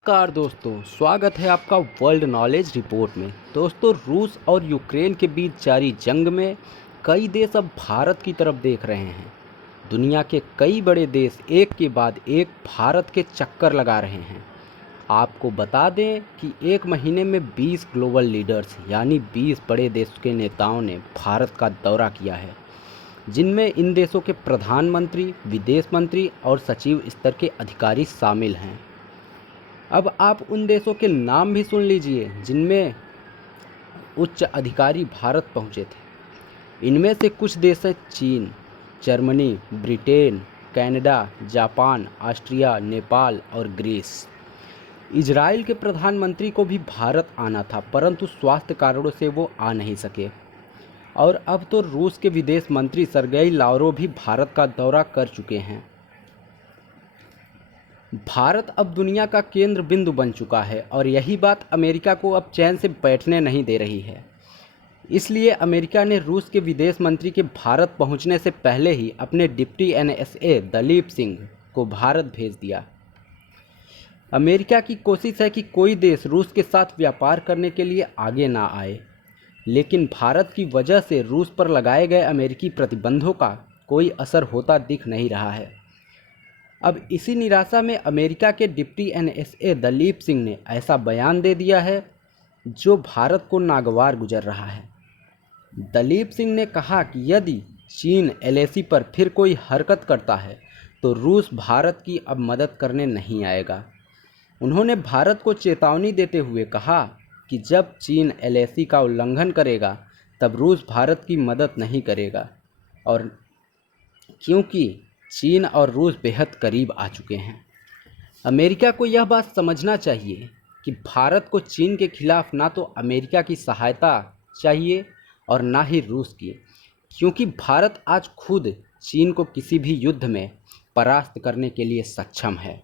नमस्कार दोस्तों, स्वागत है आपका वर्ल्ड नॉलेज रिपोर्ट में। दोस्तों, रूस और यूक्रेन के बीच जारी जंग में कई देश अब भारत की तरफ देख रहे हैं। दुनिया के कई बड़े देश एक के बाद एक भारत के चक्कर लगा रहे हैं। आपको बता दें कि एक महीने में 20 ग्लोबल लीडर्स यानी 20 बड़े देशों के नेताओं ने भारत का दौरा किया है, जिनमें इन देशों के प्रधानमंत्री, विदेश मंत्री और सचिव स्तर के अधिकारी शामिल हैं। अब आप उन देशों के नाम भी सुन लीजिए जिनमें उच्च अधिकारी भारत पहुंचे थे। इनमें से कुछ देश हैं चीन, Germany, Britain, Canada, Japan, Austria, Nepal और ग्रीस। इजराइल के प्रधानमंत्री को भी भारत आना था, परंतु स्वास्थ्य कारणों से वो आ नहीं सके। और अब तो रूस के विदेश मंत्री सरगेई लावरोव भी भारत का दौरा कर चुके हैं। भारत अब दुनिया का केंद्र बिंदु बन चुका है और यही बात अमेरिका को अब चैन से बैठने नहीं दे रही है। इसलिए अमेरिका ने रूस के विदेश मंत्री के भारत पहुंचने से पहले ही अपने डिप्टी एनएसए दलीप सिंह को भारत भेज दिया। अमेरिका की कोशिश है कि कोई देश रूस के साथ व्यापार करने के लिए आगे ना आए, लेकिन भारत की वजह से रूस पर लगाए गए अमेरिकी प्रतिबंधों का कोई असर होता दिख नहीं रहा है। अब इसी निराशा में अमेरिका के डिप्टी एनएसए दलीप सिंह ने ऐसा बयान दे दिया है जो भारत को नागवार गुजर रहा है। दलीप सिंह ने कहा कि यदि चीन एलएसी पर फिर कोई हरकत करता है तो रूस भारत की अब मदद करने नहीं आएगा। उन्होंने भारत को चेतावनी देते हुए कहा कि जब चीन एलएसी का उल्लंघन करेगा तब रूस भारत की मदद नहीं करेगा, और क्योंकि चीन और रूस बेहद करीब आ चुके हैं। अमेरिका को यह बात समझना चाहिए कि भारत को चीन के खिलाफ ना तो अमेरिका की सहायता चाहिए और ना ही रूस की, क्योंकि भारत आज खुद चीन को किसी भी युद्ध में परास्त करने के लिए सक्षम है।